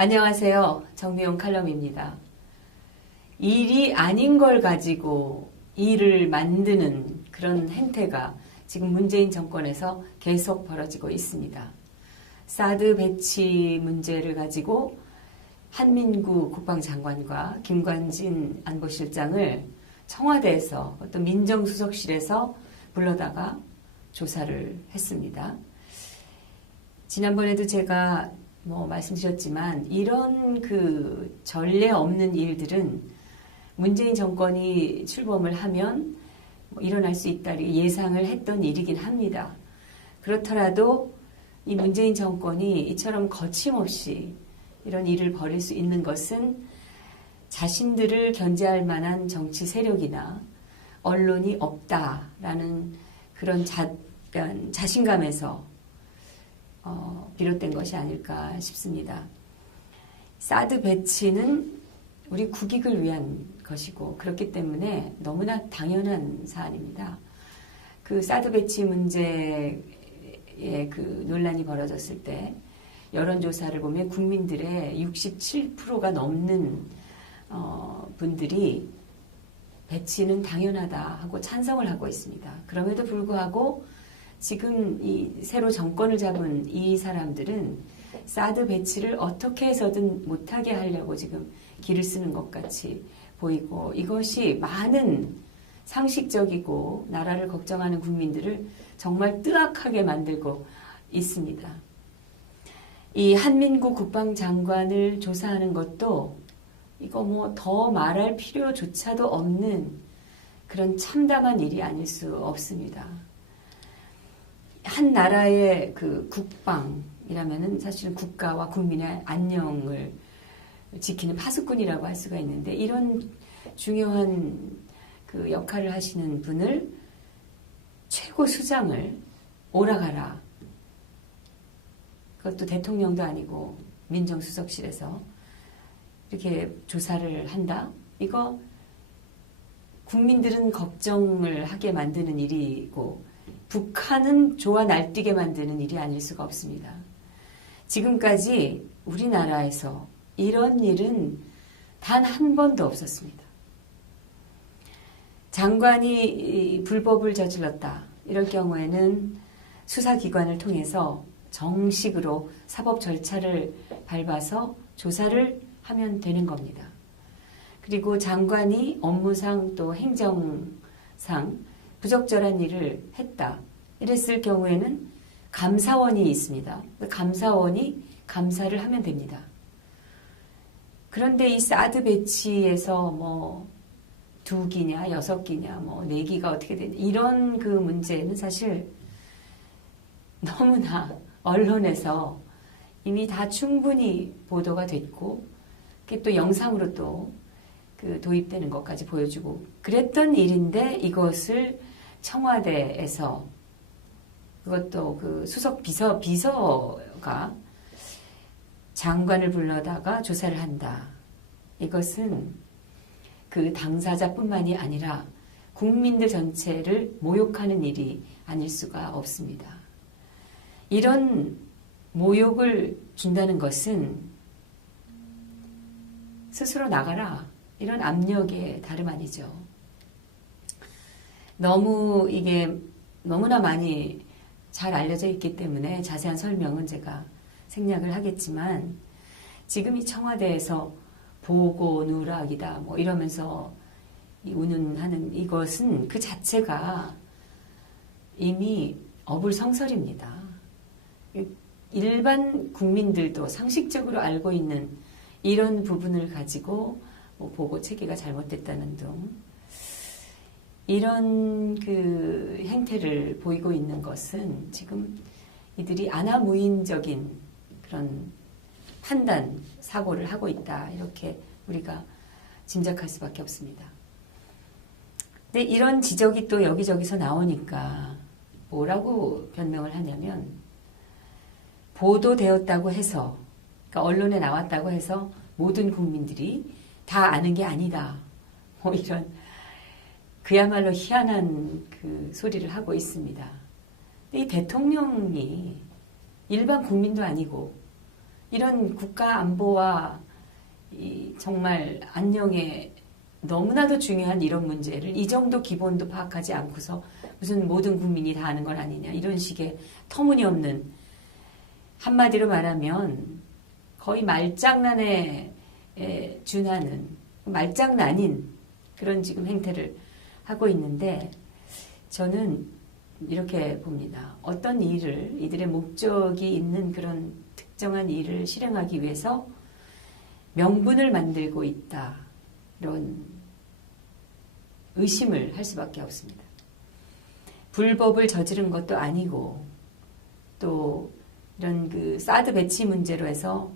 안녕하세요. 정미용 칼럼입니다. 일이 아닌 걸 가지고 일을 만드는 그런 행태가 지금 문재인 정권에서 계속 벌어지고 있습니다. 사드 배치 문제를 가지고 한민구 국방장관과 김관진 안보실장을 청와대에서 어떤 민정수석실에서 불러다가 조사를 했습니다. 지난번에도 제가 말씀드렸지만 이런 전례 없는 일들은 문재인 정권이 출범을 하면 일어날 수 있다 예상을 했던 일이긴 합니다. 그렇더라도 이 문재인 정권이 이처럼 거침없이 이런 일을 벌일 수 있는 것은 자신들을 견제할 만한 정치 세력이나 언론이 없다라는 그런 자신감에서 비롯된 것이 아닐까 싶습니다. 사드 배치는 우리 국익을 위한 것이고 그렇기 때문에 너무나 당연한 사안입니다. 그 사드 배치 문제의 논란이 벌어졌을 때 여론조사를 보면 국민들의 67%가 넘는 분들이 배치는 당연하다 하고 찬성을 하고 있습니다. 그럼에도 불구하고 지금 이 새로 정권을 잡은 이 사람들은 사드 배치를 어떻게 해서든 못하게 하려고 지금 기를 쓰는 것 같이 보이고 이것이 많은 상식적이고 나라를 걱정하는 국민들을 정말 뜨악하게 만들고 있습니다. 이 한민구 국방장관을 조사하는 것도 이거 더 말할 필요조차도 없는 그런 참담한 일이 아닐 수 없습니다. 한 나라의 국방이라면은 사실은 국가와 국민의 안녕을 지키는 파수꾼이라고 할 수가 있는데 이런 중요한 역할을 하시는 분을 최고 수장을 오라가라. 그것도 대통령도 아니고 민정수석실에서 이렇게 조사를 한다? 이거 국민들은 걱정을 하게 만드는 일이고 북한은 좋아 날뛰게 만드는 일이 아닐 수가 없습니다. 지금까지 우리나라에서 이런 일은 단 한 번도 없었습니다. 장관이 불법을 저질렀다. 이럴 경우에는 수사기관을 통해서 정식으로 사법 절차를 밟아서 조사를 하면 되는 겁니다. 그리고 장관이 업무상 또 행정상 부적절한 일을 했다. 이랬을 경우에는 감사원이 있습니다. 감사원이 감사를 하면 됩니다. 그런데 이 사드 배치에서 2기냐 6기냐 4기가 어떻게 되냐 이런 문제는 사실 너무나 언론에서 이미 다 충분히 보도가 됐고 그게 또 영상으로 또 도입되는 것까지 보여주고 그랬던 일인데 이것을 청와대에서 그것도 수석 비서가 장관을 불러다가 조사를 한다. 이것은 그 당사자뿐만이 아니라 국민들 전체를 모욕하는 일이 아닐 수가 없습니다. 이런 모욕을 준다는 것은 스스로 나가라. 이런 압력에 다름 아니죠. 이게 너무나 많이 잘 알려져 있기 때문에 자세한 설명은 제가 생략을 하겠지만 지금 이 청와대에서 보고 누락이다 이러면서 운운하는 이것은 그 자체가 이미 어불성설입니다. 일반 국민들도 상식적으로 알고 있는 이런 부분을 가지고 보고 체계가 잘못됐다는 등 이런 행태를 보이고 있는 것은 지금 이들이 아나무인적인 그런 판단, 사고를 하고 있다. 이렇게 우리가 짐작할 수밖에 없습니다. 근데 이런 지적이 또 여기저기서 나오니까 뭐라고 변명을 하냐면 보도되었다고 해서 그러니까 언론에 나왔다고 해서 모든 국민들이 다 아는 게 아니다. 이런 그야말로 희한한 소리를 하고 있습니다. 근데 이 대통령이 일반 국민도 아니고 이런 국가 안보와 정말 안녕에 너무나도 중요한 이런 문제를 이 정도 기본도 파악하지 않고서 무슨 모든 국민이 다 아는 건 아니냐 이런 식의 터무니없는, 한마디로 말하면 거의 말장난에 준하는 말장난인 그런 지금 행태를 하고 있는데, 저는 이렇게 봅니다. 어떤 일을, 이들의 목적이 있는 그런 특정한 일을 실행하기 위해서 명분을 만들고 있다, 이런 의심을 할 수밖에 없습니다. 불법을 저지른 것도 아니고, 또 이런 그 사드 배치 문제로 해서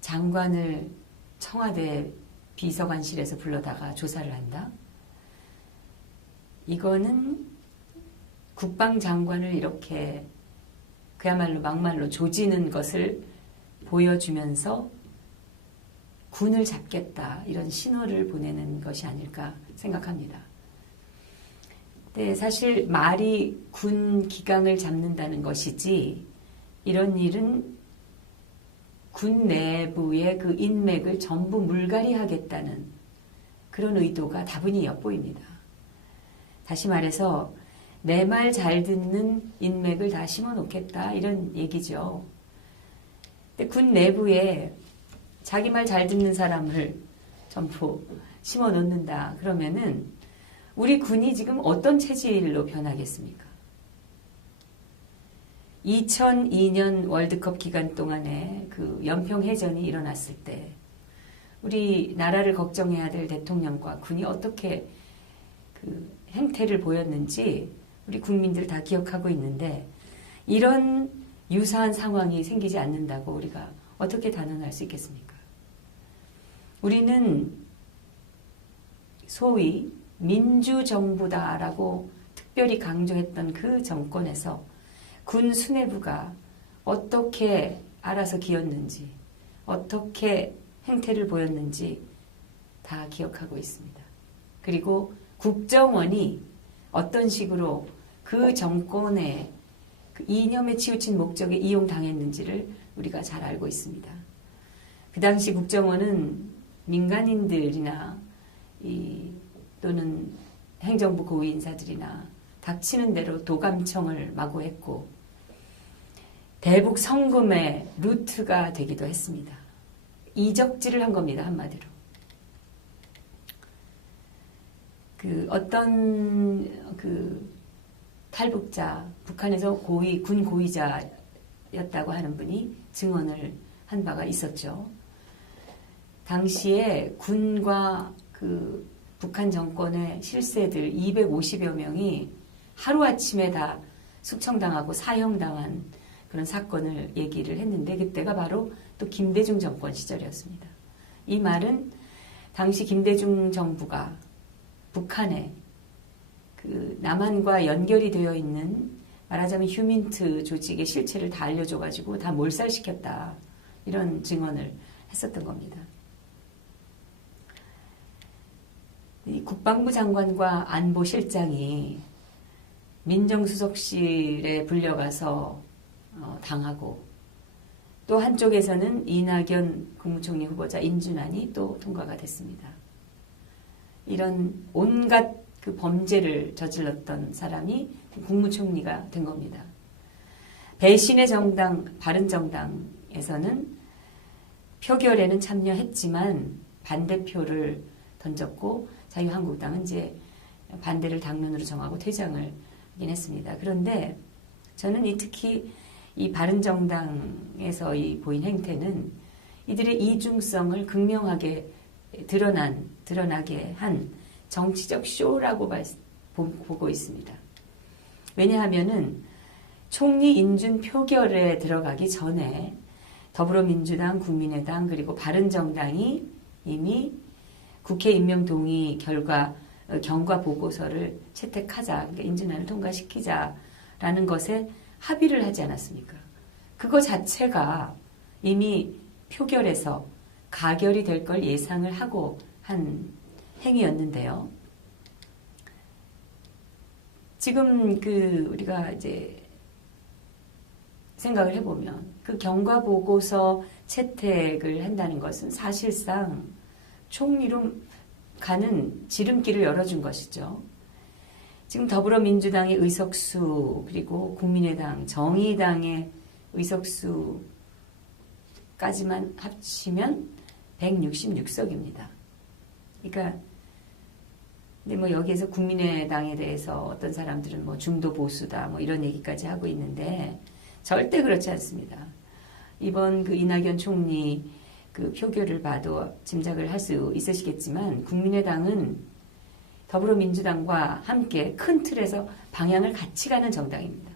장관을 청와대 비서관실에서 불러다가 조사를 한다? 이거는 국방장관을 이렇게 그야말로 막말로 조지는 것을 보여주면서 군을 잡겠다, 이런 신호를 보내는 것이 아닐까 생각합니다. 네, 사실 말이 군 기강을 잡는다는 것이지, 이런 일은 군 내부의 그 인맥을 전부 물갈이하겠다는 그런 의도가 다분히 엿보입니다. 다시 말해서 내 말 잘 듣는 인맥을 다 심어놓겠다, 이런 얘기죠. 근데 군 내부에 자기 말 잘 듣는 사람을 전부 심어놓는다 그러면은 우리 군이 지금 어떤 체질로 변하겠습니까? 2002년 월드컵 기간 동안에 그 연평해전이 일어났을 때 우리 나라를 걱정해야 될 대통령과 군이 어떻게 그 행태를 보였는지 우리 국민들 다 기억하고 있는데, 이런 유사한 상황이 생기지 않는다고 우리가 어떻게 단언할 수 있겠습니까? 우리는 소위 민주정부다라고 특별히 강조했던 그 정권에서 군 수뇌부가 어떻게 알아서 기었는지, 어떻게 행태를 보였는지 다 기억하고 있습니다. 그리고 국정원이 어떤 식으로 그 정권의 그 이념에 치우친 목적에 이용당했는지를 우리가 잘 알고 있습니다. 그 당시 국정원은 민간인들이나 또는 행정부 고위 인사들이나 닥치는 대로 도감청을 마구했고, 대북 성금의 루트가 되기도 했습니다. 이적질을 한 겁니다, 한마디로. 그 어떤 그 탈북자, 북한에서 군 고위자였다고 하는 분이 증언을 한 바가 있었죠. 당시에 군과 그 북한 정권의 실세들 250여 명이 하루아침에 다 숙청당하고 사형당한 그런 사건을 얘기를 했는데, 그때가 바로 또 김대중 정권 시절이었습니다. 이 말은 당시 김대중 정부가 북한에 그 남한과 연결이 되어 있는, 말하자면 휴민트 조직의 실체를 다 알려줘가지고 다 몰살시켰다, 이런 증언을 했었던 겁니다. 이 국방부 장관과 안보실장이 민정수석실에 불려가서 당하고, 또 한쪽에서는 이낙연 국무총리 후보자 인준안이 또 통과가 됐습니다. 이런 온갖 그 범죄를 저질렀던 사람이 국무총리가 된 겁니다. 배신의 정당 바른정당에서는 표결에는 참여했지만 반대표를 던졌고, 자유한국당은 이제 반대를 당론으로 정하고 퇴장을 하긴 했습니다. 그런데 저는 특히 이 바른정당에서 이 보인 행태는 이들의 이중성을 극명하게 드러나게 한 정치적 쇼라고 보고 있습니다. 왜냐하면은 총리 인준 표결에 들어가기 전에 더불어민주당, 국민의당 그리고 바른정당이 이미 국회 임명 동의 경과 보고서를 채택하자, 그러니까 인준안을 통과시키자라는 것에 합의를 하지 않았습니까? 그거 자체가 이미 표결에서 가결이 될 걸 예상을 하고 한 행위였는데요. 지금 우리가 이제 생각을 해보면 그 경과 보고서 채택을 한다는 것은 사실상 총리로 가는 지름길을 열어준 것이죠. 지금 더불어민주당의 의석수 그리고 국민의당, 정의당의 의석수까지만 합치면 166석입니다. 그러니까 근데 뭐 여기에서 국민의당에 대해서 어떤 사람들은 뭐 중도 보수다 뭐 이런 얘기까지 하고 있는데 절대 그렇지 않습니다. 이번 그 이낙연 총리 그 표결을 봐도 짐작을 할 수 있으시겠지만 국민의당은 더불어민주당과 함께 큰 틀에서 방향을 같이 가는 정당입니다.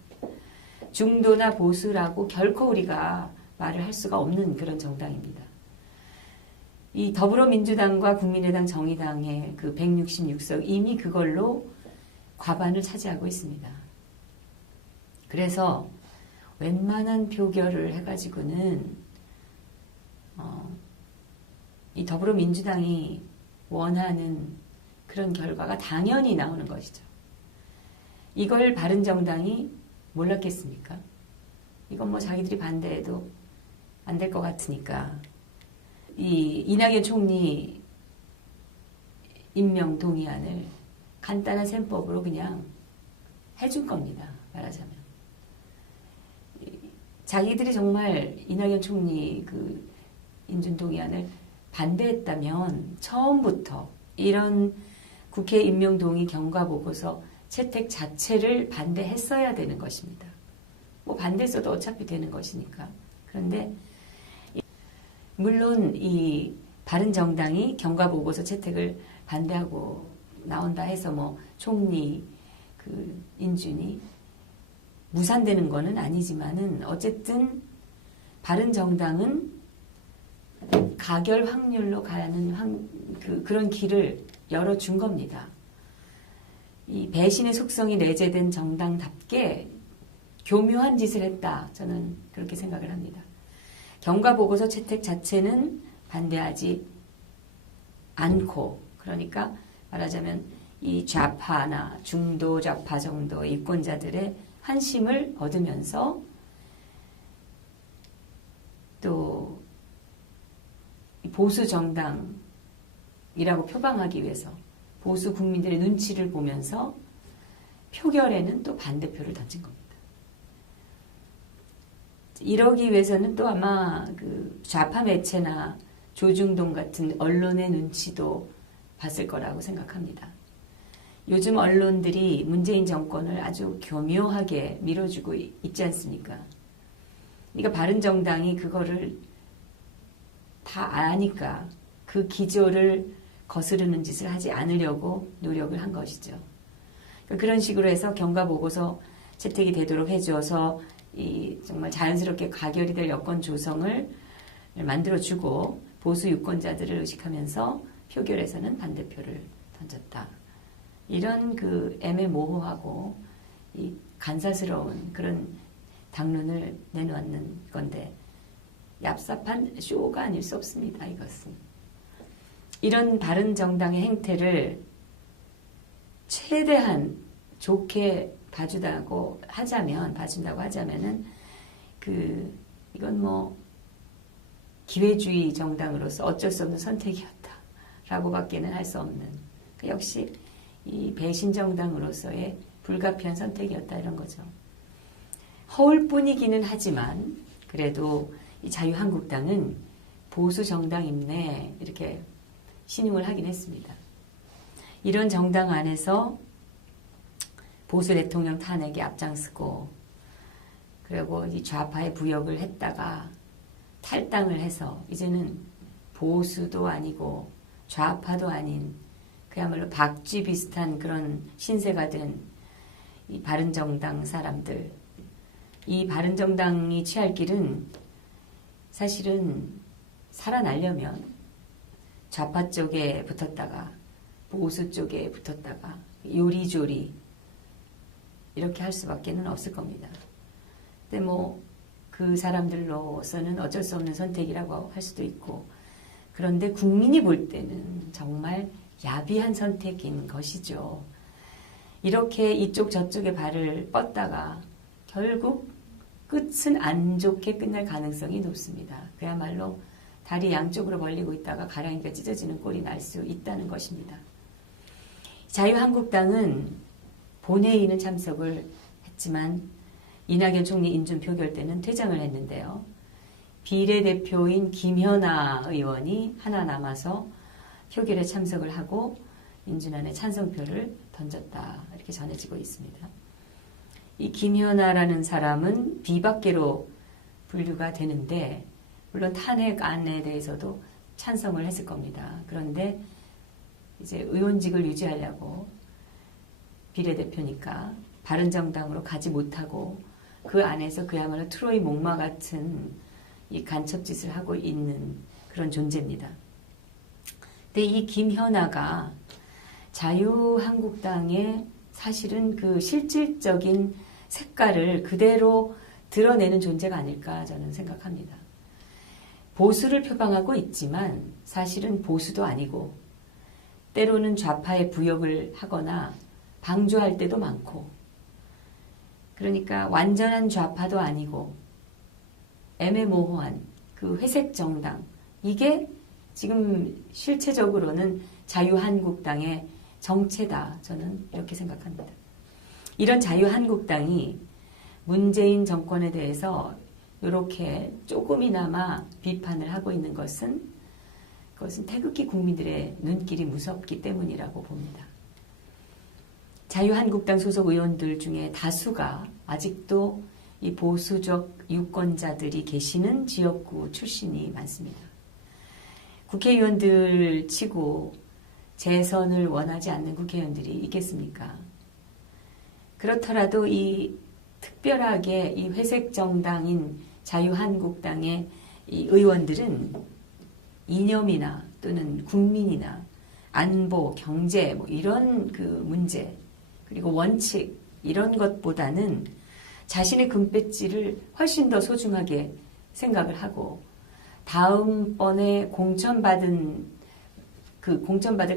중도나 보수라고 결코 우리가 말을 할 수가 없는 그런 정당입니다. 이 더불어민주당과 국민의당, 정의당의 그 166석 이미 그걸로 과반을 차지하고 있습니다. 그래서 웬만한 표결을 해가지고는 이 더불어민주당이 원하는 그런 결과가 당연히 나오는 것이죠. 이걸 바른정당이 몰랐겠습니까? 이건 뭐 자기들이 반대해도 안 될 것 같으니까 이 이낙연 총리 임명 동의안을 간단한 셈법으로 그냥 해준 겁니다. 말하자면. 자기들이 정말 이낙연 총리 그 인준 동의안을 반대했다면 처음부터 이런 국회 임명 동의 경과 보고서 채택 자체를 반대했어야 되는 것입니다. 뭐 반대했어도 어차피 되는 것이니까. 그런데 물론 이 바른정당이 경과 보고서 채택을 반대하고 나온다 해서 뭐 총리 그 인준이 무산되는 거는 아니지만은 어쨌든 바른정당은 가결 확률로 가는 그런 길을 열어준 겁니다. 이 배신의 속성이 내재된 정당답게 교묘한 짓을 했다. 저는 그렇게 생각을 합니다. 경과 보고서 채택 자체는 반대하지 않고, 그러니까 말하자면 이 좌파나 중도 좌파 정도의 유권자들의 환심을 얻으면서 또 보수 정당이라고 표방하기 위해서 보수 국민들의 눈치를 보면서 표결에는 또 반대표를 던진 겁니다. 이러기 위해서는 또 아마 그 좌파 매체나 조중동 같은 언론의 눈치도 봤을 거라고 생각합니다. 요즘 언론들이 문재인 정권을 아주 교묘하게 밀어주고 있지 않습니까? 그러니까 바른정당이 그거를 다 아니까 그 기조를 거스르는 짓을 하지 않으려고 노력을 한 것이죠. 그런 식으로 해서 경과 보고서 채택이 되도록 해줘서 이 정말 자연스럽게 가결이 될 여건 조성을 만들어주고 보수 유권자들을 의식하면서 표결에서는 반대표를 던졌다. 이런 그 애매모호하고 이 간사스러운 그런 당론을 내놓는 건데 얍삽한 쇼가 아닐 수 없습니다. 이것은. 이런 바른정당의 행태를 최대한 좋게 봐준다고 하자면은 이건 뭐 기회주의 정당으로서 어쩔 수 없는 선택이었다라고밖에는 할 수 없는 역시 이 배신 정당으로서의 불가피한 선택이었다 이런 거죠. 허울 뿐이기는 하지만 그래도 이 자유한국당은 보수 정당임내 이렇게 신용을 하긴 했습니다. 이런 정당 안에서 보수 대통령 탄핵에 앞장서고 그리고 이 좌파의 부역을 했다가 탈당을 해서 이제는 보수도 아니고 좌파도 아닌 그야말로 박쥐 비슷한 그런 신세가 된 이 바른정당 사람들, 이 바른정당이 취할 길은 사실은 살아나려면 좌파 쪽에 붙었다가 보수 쪽에 붙었다가 요리조리 이렇게 할 수밖에는 없을 겁니다. 근데 뭐 그 사람들로서는 어쩔 수 없는 선택이라고 할 수도 있고 그런데 국민이 볼 때는 정말 야비한 선택인 것이죠. 이렇게 이쪽 저쪽에 발을 뻗다가 결국 끝은 안 좋게 끝날 가능성이 높습니다. 그야말로 다리 양쪽으로 벌리고 있다가 가랑이가 찢어지는 꼴이 날 수 있다는 것입니다. 자유한국당은 본회의는 참석을 했지만 이낙연 총리 인준 표결 때는 퇴장을 했는데요. 비례대표인 김현아 의원이 하나 남아서 표결에 참석을 하고 인준안에 찬성표를 던졌다 이렇게 전해지고 있습니다. 이 김현아라는 사람은 비박계로 분류가 되는데 물론 탄핵안에 대해서도 찬성을 했을 겁니다. 그런데 이제 의원직을 유지하려고 비례대표니까 바른정당으로 가지 못하고 그 안에서 그야말로 트로이 목마 같은 이 간첩짓을 하고 있는 그런 존재입니다. 근데 이 김현아가 자유한국당의 사실은 그 실질적인 색깔을 그대로 드러내는 존재가 아닐까 저는 생각합니다. 보수를 표방하고 있지만 사실은 보수도 아니고 때로는 좌파에 부역을 하거나 방조할 때도 많고 그러니까 완전한 좌파도 아니고 애매모호한 그 회색 정당 이게 지금 실체적으로는 자유한국당의 정체다 저는 이렇게 생각합니다. 이런 자유한국당이 문재인 정권에 대해서 이렇게 조금이나마 비판을 하고 있는 것은 그것은 태극기 국민들의 눈길이 무섭기 때문이라고 봅니다. 자유한국당 소속 의원들 중에 다수가 아직도 이 보수적 유권자들이 계시는 지역구 출신이 많습니다. 국회의원들 치고 재선을 원하지 않는 국회의원들이 있겠습니까? 그렇더라도 이 특별하게 이 회색 정당인 자유한국당의 이 의원들은 이념이나 또는 국민이나 안보, 경제 뭐 이런 그 문제 그리고 원칙 이런 것보다는 자신의 금배지를 훨씬 더 소중하게 생각을 하고 다음번에 공천받을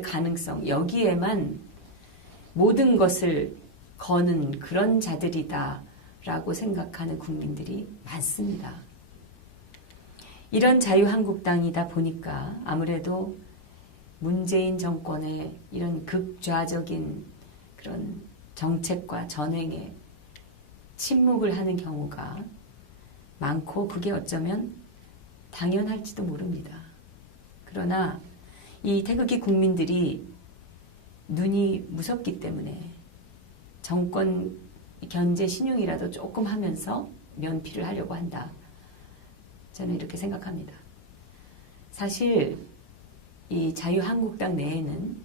가능성 여기에만 모든 것을 거는 그런 자들이다라고 생각하는 국민들이 많습니다. 이런 자유한국당이다 보니까 아무래도 문재인 정권의 이런 극좌적인 그런 정책과 전횡에 침묵을 하는 경우가 많고 그게 어쩌면 당연할지도 모릅니다. 그러나 이 태극기 국민들이 눈이 무섭기 때문에 정권 견제 신용이라도 조금 하면서 면피를 하려고 한다. 저는 이렇게 생각합니다. 사실 이 자유한국당 내에는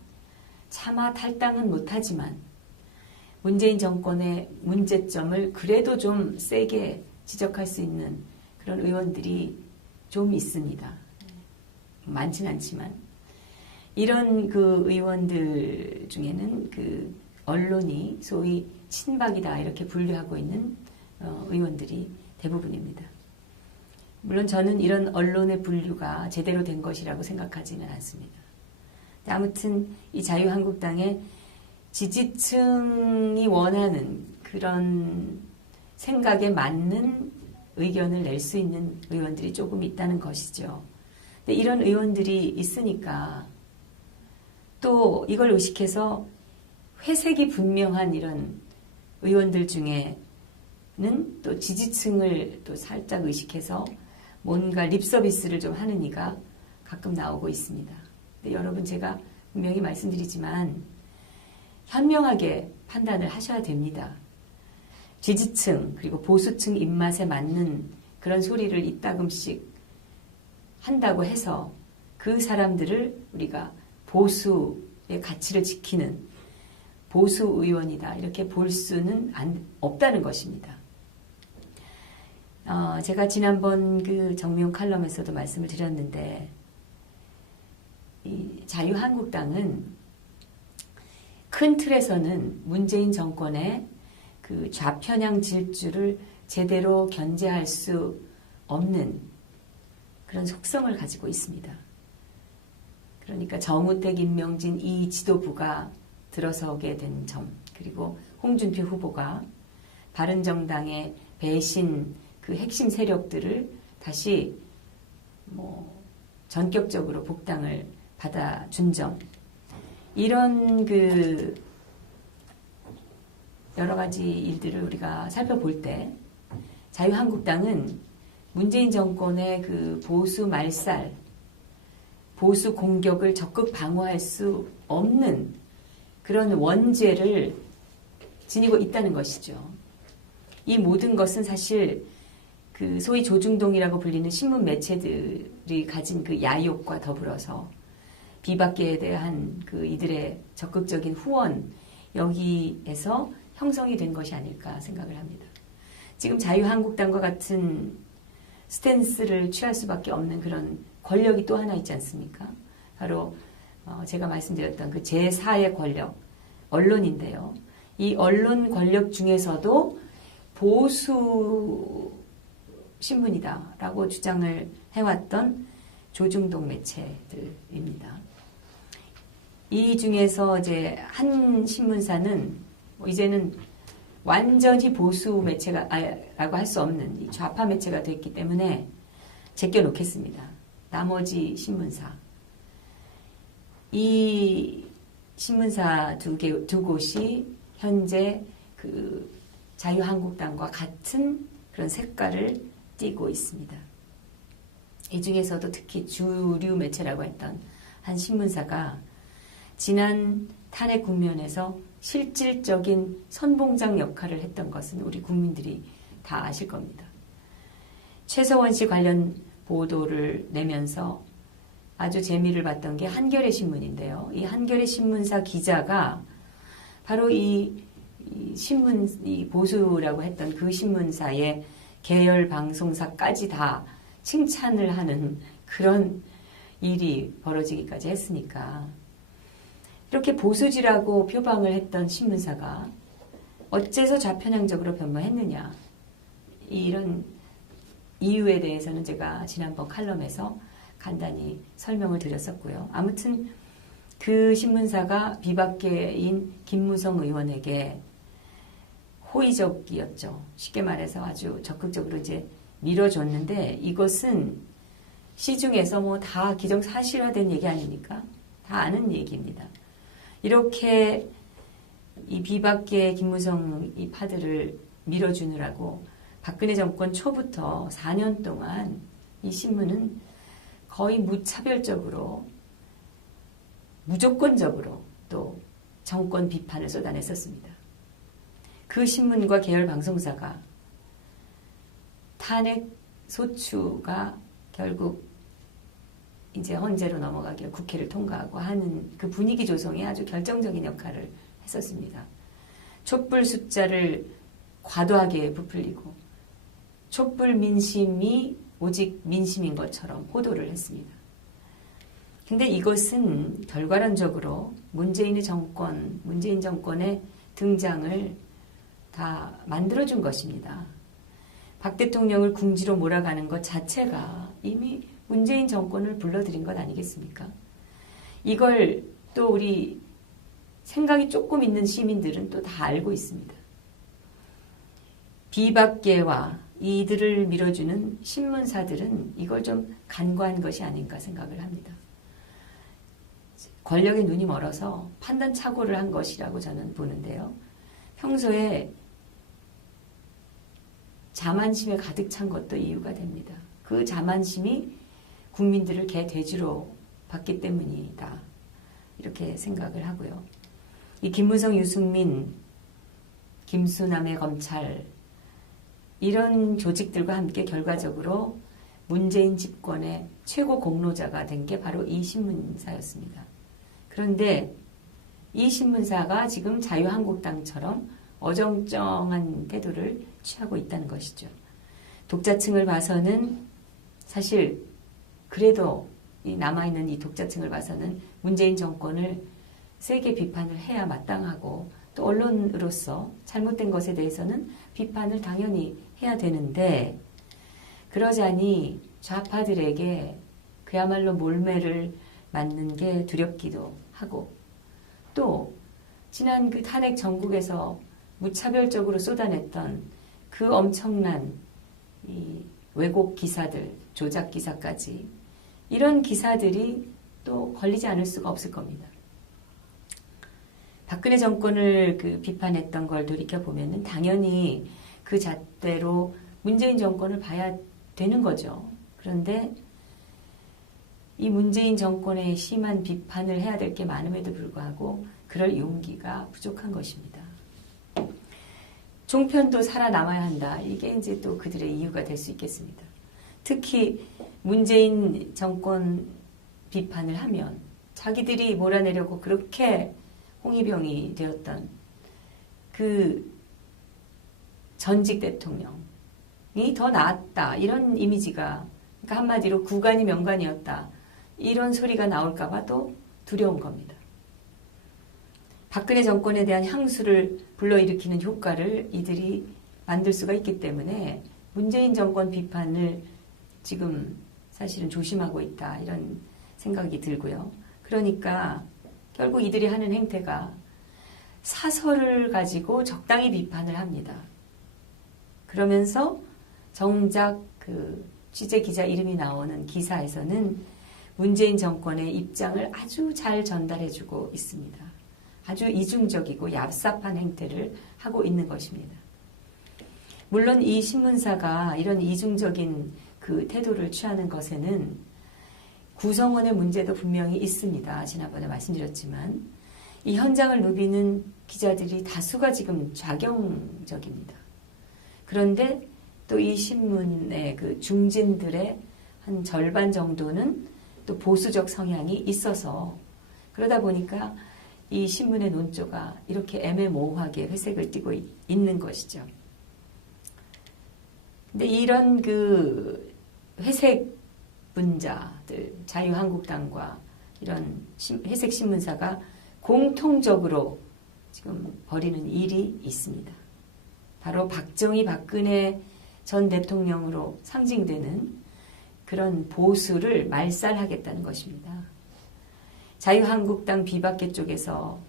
차마 탈당은 못하지만 문재인 정권의 문제점을 그래도 좀 세게 지적할 수 있는 그런 의원들이 좀 있습니다. 많진 않지만 이런 그 의원들 중에는 그 언론이 소위 친박이다 이렇게 분류하고 있는 의원들이 대부분입니다. 물론 저는 이런 언론의 분류가 제대로 된 것이라고 생각하지는 않습니다. 아무튼 이 자유한국당의 지지층이 원하는 그런 생각에 맞는 의견을 낼 수 있는 의원들이 조금 있다는 것이죠. 근데 이런 의원들이 있으니까 또 이걸 의식해서 회색이 분명한 이런 의원들 중에는 또 지지층을 또 살짝 의식해서 뭔가 립서비스를 좀 하는 이가 가끔 나오고 있습니다. 근데 여러분 제가 분명히 말씀드리지만 현명하게 판단을 하셔야 됩니다. 지지층 그리고 보수층 입맛에 맞는 그런 소리를 이따금씩 한다고 해서 그 사람들을 우리가 보수의 가치를 지키는 보수 의원이다 이렇게 볼 수는 없다는 것입니다. 제가 지난번 그 정미용 칼럼에서도 말씀을 드렸는데 이 자유한국당은 큰 틀에서는 문재인 정권의 그 좌편향 질주를 제대로 견제할 수 없는 그런 속성을 가지고 있습니다. 그러니까 정우택, 임명진 이 지도부가 들어서게 된 점, 그리고 홍준표 후보가 바른정당의 배신 그 핵심 세력들을 다시 전격적으로 복당을 받아준 점, 이런 그 여러 가지 일들을 우리가 살펴볼 때 자유한국당은 문재인 정권의 그 보수 말살, 보수 공격을 적극 방어할 수 없는 그런 원죄를 지니고 있다는 것이죠. 이 모든 것은 사실 그 소위 조중동이라고 불리는 신문 매체들이 가진 그 야욕과 더불어서 비박계에 대한 그 이들의 적극적인 후원, 여기에서 형성이 된 것이 아닐까 생각을 합니다. 지금 자유한국당과 같은 스탠스를 취할 수밖에 없는 그런 권력이 또 하나 있지 않습니까? 바로 제가 말씀드렸던 그 제4의 권력, 언론인데요. 이 언론 권력 중에서도 보수 신문이다라고 주장을 해왔던 조중동 매체들입니다. 이 중에서 이제 한 신문사는 이제는 완전히 보수 매체가라고 할 수 없는 이 좌파 매체가 됐기 때문에 제껴놓겠습니다. 나머지 신문사. 이 신문사 두 곳이 현재 그 자유한국당과 같은 그런 색깔을 띠고 있습니다. 이 중에서도 특히 주류 매체라고 했던 한 신문사가 지난 탄핵 국면에서 실질적인 선봉장 역할을 했던 것은 우리 국민들이 다 아실 겁니다. 최서원 씨 관련 보도를 내면서 아주 재미를 봤던 게 한겨레 신문인데요. 이 한겨레 신문사 기자가 바로 이 보수라고 했던 그 신문사의 계열 방송사까지 다 칭찬을 하는 그런 일이 벌어지기까지 했으니까, 이렇게 보수지라고 표방을 했던 신문사가 어째서 좌편향적으로 변모했느냐, 이런 이유에 대해서는 제가 지난번 칼럼에서 간단히 설명을 드렸었고요. 아무튼 그 신문사가 비박계인 김무성 의원에게 호의적이었죠. 쉽게 말해서 아주 적극적으로 이제 밀어줬는데, 이것은 시중에서 다 기정사실화된 얘기 아닙니까? 다 아는 얘기입니다. 이렇게 이 비박계 김무성 이 파들을 밀어주느라고 박근혜 정권 초부터 4년 동안 이 신문은 거의 무차별적으로, 무조건적으로 또 정권 비판을 쏟아냈었습니다. 그 신문과 계열 방송사가 탄핵 소추가 결국 이제 헌재로 넘어가게 국회를 통과하고 하는 그 분위기 조성에 아주 결정적인 역할을 했었습니다. 촛불 숫자를 과도하게 부풀리고 촛불 민심이 오직 민심인 것처럼 호도를 했습니다. 근데 이것은 결과론적으로 문재인 정권의 등장을 다 만들어준 것입니다. 박 대통령을 궁지로 몰아가는 것 자체가 이미 문재인 정권을 불러들인 것 아니겠습니까? 이걸 또 우리 생각이 조금 있는 시민들은 또 다 알고 있습니다. 비박계와 이들을 밀어주는 신문사들은 이걸 좀 간과한 것이 아닌가 생각을 합니다. 권력의 눈이 멀어서 판단 착오를 한 것이라고 저는 보는데요. 평소에 자만심에 가득 찬 것도 이유가 됩니다. 그 자만심이 국민들을 개돼지로 봤기 때문이다, 이렇게 생각을 하고요. 이 김무성, 유승민, 김수남의 검찰, 이런 조직들과 함께 결과적으로 문재인 집권의 최고 공로자가 된 게 바로 이 신문사였습니다. 그런데 이 신문사가 지금 자유한국당처럼 어정쩡한 태도를 취하고 있다는 것이죠. 독자층을 봐서는 사실 그래도 이 남아있는 이 독자층을 봐서는 문재인 정권을 세게 비판을 해야 마땅하고, 또 언론으로서 잘못된 것에 대해서는 비판을 당연히 해야 되는데, 그러자니 좌파들에게 그야말로 몰매를 맞는 게 두렵기도 하고, 또 지난 그 탄핵 전국에서 무차별적으로 쏟아냈던 그 엄청난 이 왜곡 기사들, 조작 기사까지 이런 기사들이 또 걸리지 않을 수가 없을 겁니다. 박근혜 정권을 비판했던 걸 돌이켜보면은 당연히 그 잣대로 문재인 정권을 봐야 되는 거죠. 그런데 이 문재인 정권의 심한 비판을 해야 될 게 많음에도 불구하고 그럴 용기가 부족한 것입니다. 종편도 살아남아야 한다. 이게 이제 또 그들의 이유가 될 수 있겠습니다. 특히 문재인 정권 비판을 하면 자기들이 몰아내려고 그렇게 홍위병이 되었던 그 전직 대통령이 더 나았다. 이런 이미지가, 그러니까 한마디로 구간이 명간이었다. 이런 소리가 나올까봐 또 두려운 겁니다. 박근혜 정권에 대한 향수를 불러일으키는 효과를 이들이 만들 수가 있기 때문에 문재인 정권 비판을 지금 사실은 조심하고 있다. 이런 생각이 들고요. 그러니까 결국 이들이 하는 행태가 사설을 가지고 적당히 비판을 합니다. 그러면서 정작 그 취재 기자 이름이 나오는 기사에서는 문재인 정권의 입장을 아주 잘 전달해주고 있습니다. 아주 이중적이고 얍삽한 행태를 하고 있는 것입니다. 물론 이 신문사가 이런 이중적인 그 태도를 취하는 것에는 구성원의 문제도 분명히 있습니다. 지난번에 말씀드렸지만 이 현장을 누비는 기자들이 다수가 지금 좌경적입니다. 그런데 또 이 신문의 그 중진들의 한 절반 정도는 또 보수적 성향이 있어서 그러다 보니까 이 신문의 논조가 이렇게 애매모호하게 회색을 띠고 있는 것이죠. 근데 이런 그 회색 분자들, 자유한국당과 이런 회색 신문사가 공통적으로 지금 벌이는 일이 있습니다. 바로 박정희, 박근혜 전 대통령으로 상징되는 그런 보수를 말살하겠다는 것입니다. 자유한국당 비박계 쪽에서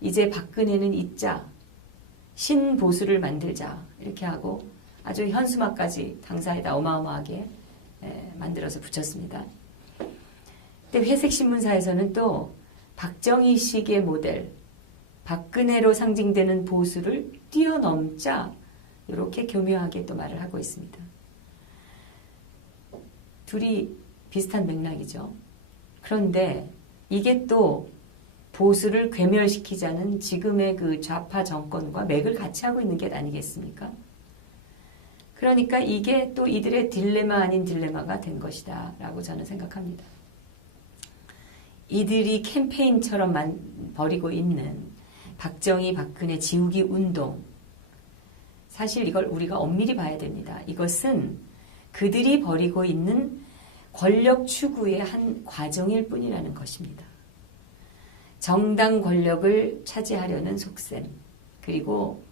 이제 박근혜는 잊자, 신보수를 만들자 이렇게 하고 아주 현수막까지 당사에다 어마어마하게 만들어서 붙였습니다. 근데 회색신문사에서는 또 박정희식의 모델, 박근혜로 상징되는 보수를 뛰어넘자 이렇게 교묘하게 또 말을 하고 있습니다. 둘이 비슷한 맥락이죠. 그런데 이게 또 보수를 괴멸시키자는 지금의 그 좌파 정권과 맥을 같이 하고 있는 게 아니겠습니까? 그러니까 이게 또 이들의 딜레마 아닌 딜레마가 된 것이다 라고 저는 생각합니다. 이들이 캠페인처럼 벌이고 있는 박정희, 박근혜 지우기 운동, 사실 이걸 우리가 엄밀히 봐야 됩니다. 이것은 그들이 벌이고 있는 권력 추구의 한 과정일 뿐이라는 것입니다. 정당 권력을 차지하려는 속셈, 그리고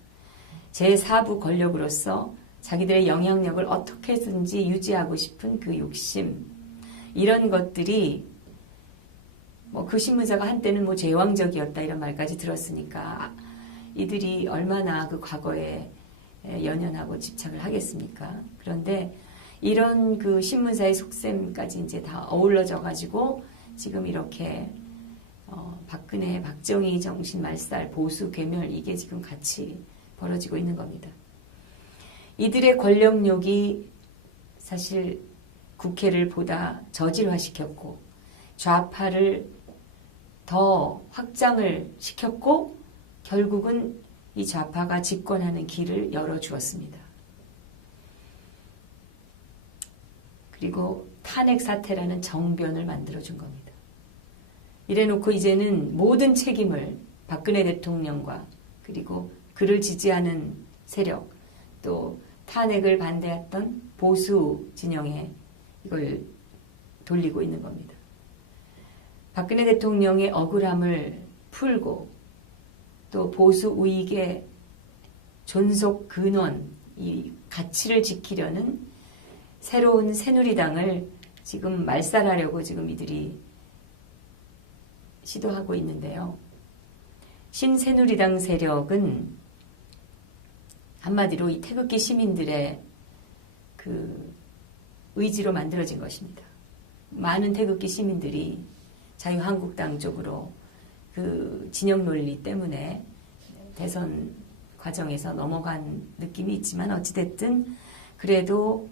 제4부 권력으로서 자기들의 영향력을 어떻게든지 유지하고 싶은 그 욕심, 이런 것들이 그 신문사가 한때는 제왕적이었다 이런 말까지 들었으니까 이들이 얼마나 그 과거에 연연하고 집착을 하겠습니까? 그런데 이런 그 신문사의 속셈까지 이제 다 어우러져 가지고 지금 이렇게 박근혜, 박정희 정신 말살, 보수 괴멸 이게 지금 같이 벌어지고 있는 겁니다. 이들의 권력욕이 사실 국회를 보다 저질화시켰고 좌파를 더 확장을 시켰고 결국은 이 좌파가 집권하는 길을 열어주었습니다. 그리고 탄핵 사태라는 정변을 만들어준 겁니다. 이래놓고 이제는 모든 책임을 박근혜 대통령과 그리고 그를 지지하는 세력 또 탄핵을 반대했던 보수 진영에 이걸 돌리고 있는 겁니다. 박근혜 대통령의 억울함을 풀고 또 보수 우익의 존속 근원, 이 가치를 지키려는 새로운 새누리당을 지금 말살하려고 지금 이들이 시도하고 있는데요. 신새누리당 세력은 한마디로 이 태극기 시민들의 그 그 의지로 만들어진 것입니다. 많은 태극기 시민들이 자유한국당 쪽으로 그 진영 논리 때문에 대선 과정에서 넘어간 느낌이 있지만 어찌됐든 그래도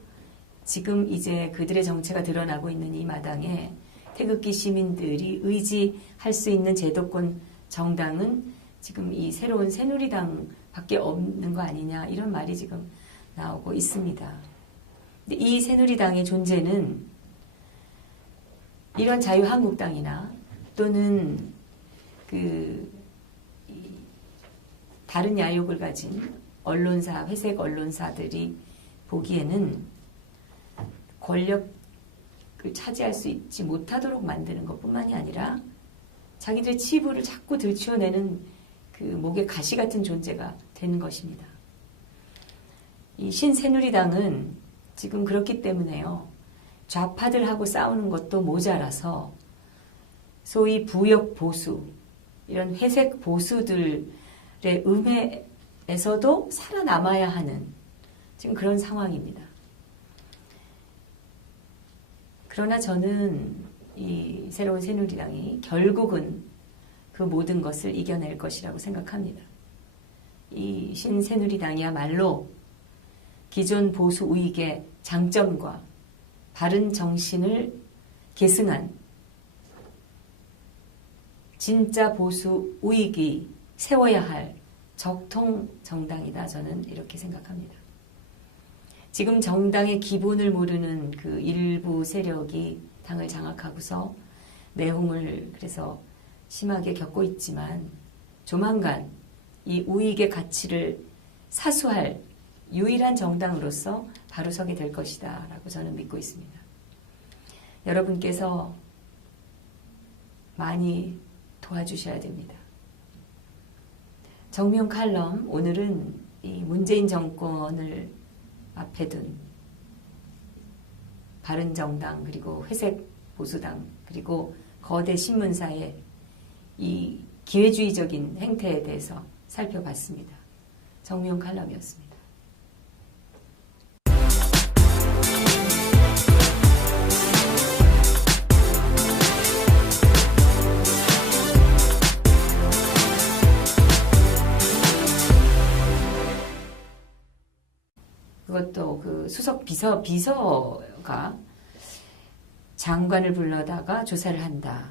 지금 이제 그들의 정체가 드러나고 있는 이 마당에 태극기 시민들이 의지할 수 있는 제도권 정당은 지금 이 새로운 새누리당밖에 없는 거 아니냐 이런 말이 지금 나오고 있습니다. 근데 이 새누리당의 존재는 이런 자유한국당이나 또는 그 다른 야욕을 가진 언론사, 회색 언론사들이 보기에는 권력을 차지할 수 있지 못하도록 만드는 것뿐만이 아니라 자기들의 치부를 자꾸 들추어내는 그 목에 가시 같은 존재가 되는 것입니다. 이 신새누리당은 지금 그렇기 때문에요. 좌파들하고 싸우는 것도 모자라서 소위 부역 보수, 이런 회색 보수들의 음해에서도 살아남아야 하는 지금 그런 상황입니다. 그러나 저는 이 새로운 새누리당이 결국은 그 모든 것을 이겨낼 것이라고 생각합니다. 이 신새누리당이야말로 기존 보수 우익의 장점과 바른 정신을 계승한 진짜 보수 우익이 세워야 할 적통 정당이다. 저는 이렇게 생각합니다. 지금 정당의 기본을 모르는 그 일부 세력이 당을 장악하고서 내홍을 그래서 심하게 겪고 있지만 조만간 이 우익의 가치를 사수할 유일한 정당으로서 바로 서게 될 것이다 라고 저는 믿고 있습니다. 여러분께서 많이 도와주셔야 됩니다. 정미용 칼럼, 오늘은 이 문재인 정권을 앞에 둔 바른정당 그리고 회색 보수당 그리고 거대 신문사의 이 기회주의적인 행태에 대해서 살펴봤습니다. 정미용 칼럼이었습니다. 그것도 그 수석 비서가 장관을 불러다가 조사를 한다.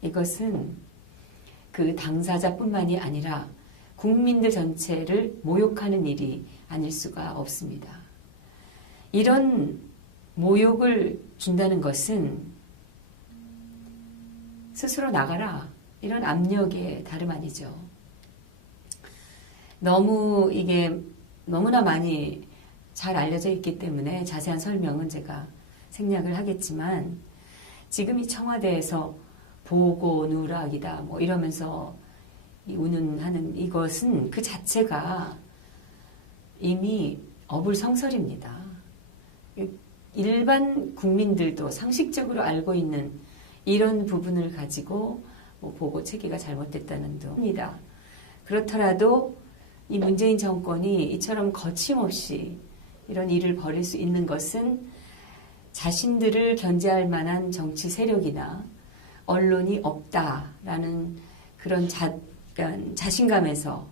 이것은 그 당사자뿐만이 아니라 국민들 전체를 모욕하는 일이 아닐 수가 없습니다. 이런 모욕을 준다는 것은 스스로 나가라. 이런 압력의 다름 아니죠. 너무 이게 너무나 많이 잘 알려져 있기 때문에 자세한 설명은 제가 생략을 하겠지만 지금 이 청와대에서 보고 누락이다 뭐 이러면서 운운하는 이것은 그 자체가 이미 어불성설입니다. 일반 국민들도 상식적으로 알고 있는 이런 부분을 가지고 뭐 보고 체계가 잘못됐다는 둥입니다. 그렇더라도 이 문재인 정권이 이처럼 거침없이 이런 일을 벌일 수 있는 것은 자신들을 견제할 만한 정치 세력이나 언론이 없다라는 그런 자신감에서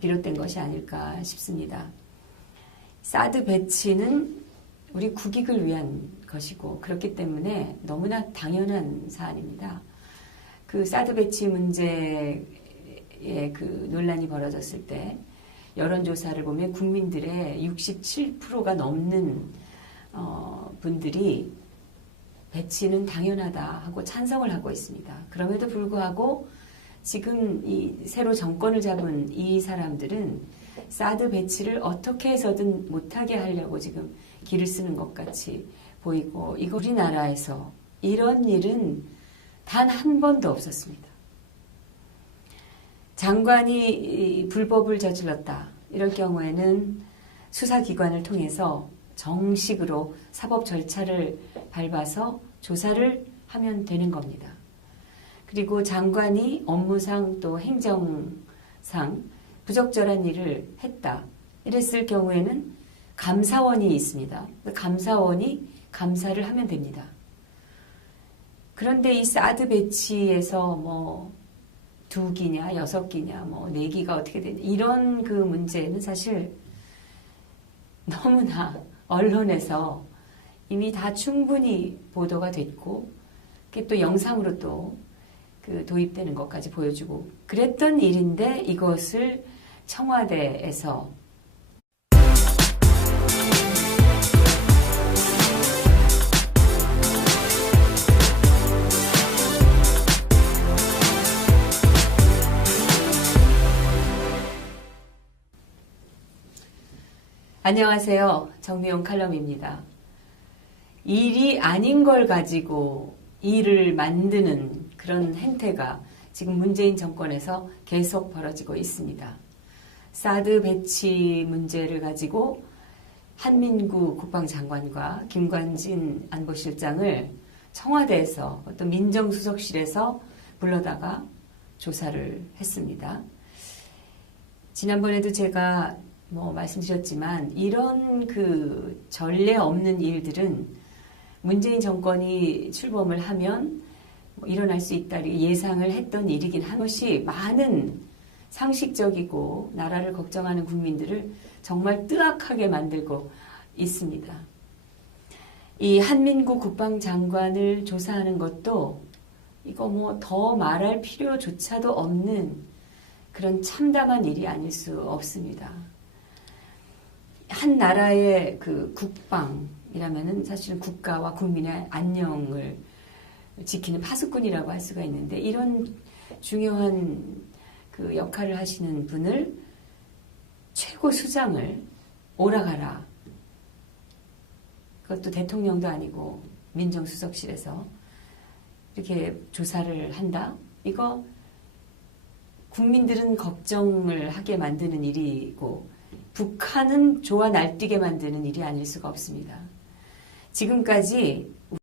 비롯된 것이 아닐까 싶습니다. 사드 배치는 우리 국익을 위한 것이고 그렇기 때문에 너무나 당연한 사안입니다. 그 사드 배치 문제에 그 논란이 벌어졌을 때 여론조사를 보면 국민들의 67%가 넘는 분들이 배치는 당연하다 하고 찬성을 하고 있습니다. 그럼에도 불구하고 지금 이 새로 정권을 잡은 이 사람들은 사드 배치를 어떻게 해서든 못하게 하려고 지금 기를 쓰는 것 같이 보이고 이거 우리나라에서 이런 일은 단 한 번도 없었습니다. 장관이 불법을 저질렀다. 이럴 경우에는 수사기관을 통해서 정식으로 사법 절차를 밟아서 조사를 하면 되는 겁니다. 그리고 장관이 업무상 또 행정상 부적절한 일을 했다. 이랬을 경우에는 감사원이 있습니다. 감사원이 감사를 하면 됩니다. 그런데 이 사드 배치에서 뭐 2기냐 6기냐 뭐 4기가 어떻게 되냐 이런 그 문제는 사실 너무나 언론에서 이미 다 충분히 보도가 됐고 그게 또 영상으로 또 그 도입되는 것까지 보여주고 그랬던 일인데 이것을 청와대에서 안녕하세요. 정미용 칼럼입니다. 일이 아닌 걸 가지고 일을 만드는 그런 행태가 지금 문재인 정권에서 계속 벌어지고 있습니다. 사드 배치 문제를 가지고 한민구 국방장관과 김관진 안보실장을 청와대에서 어떤 민정수석실에서 불러다가 조사를 했습니다. 지난번에도 제가 말씀드렸지만 이런 그 전례 없는 일들은 문재인 정권이 출범을 하면 일어날 수 있다 예상을 했던 일이긴 한 것이 많은 상식적이고 나라를 걱정하는 국민들을 정말 뜨악하게 만들고 있습니다. 이 한민구 국방장관을 조사하는 것도 이거 더 말할 필요조차도 없는 그런 참담한 일이 아닐 수 없습니다. 한 나라의 그 국방이라면은 사실은 국가와 국민의 안녕을 지키는 파수꾼이라고 할 수가 있는데 이런 중요한 그 역할을 하시는 분을 최고 수장을 오라가라. 그것도 대통령도 아니고 민정수석실에서 이렇게 조사를 한다. 이거 국민들은 걱정을 하게 만드는 일이고 북한은 좋아 날뛰게 만드는 일이 아닐 수가 없습니다. 지금까지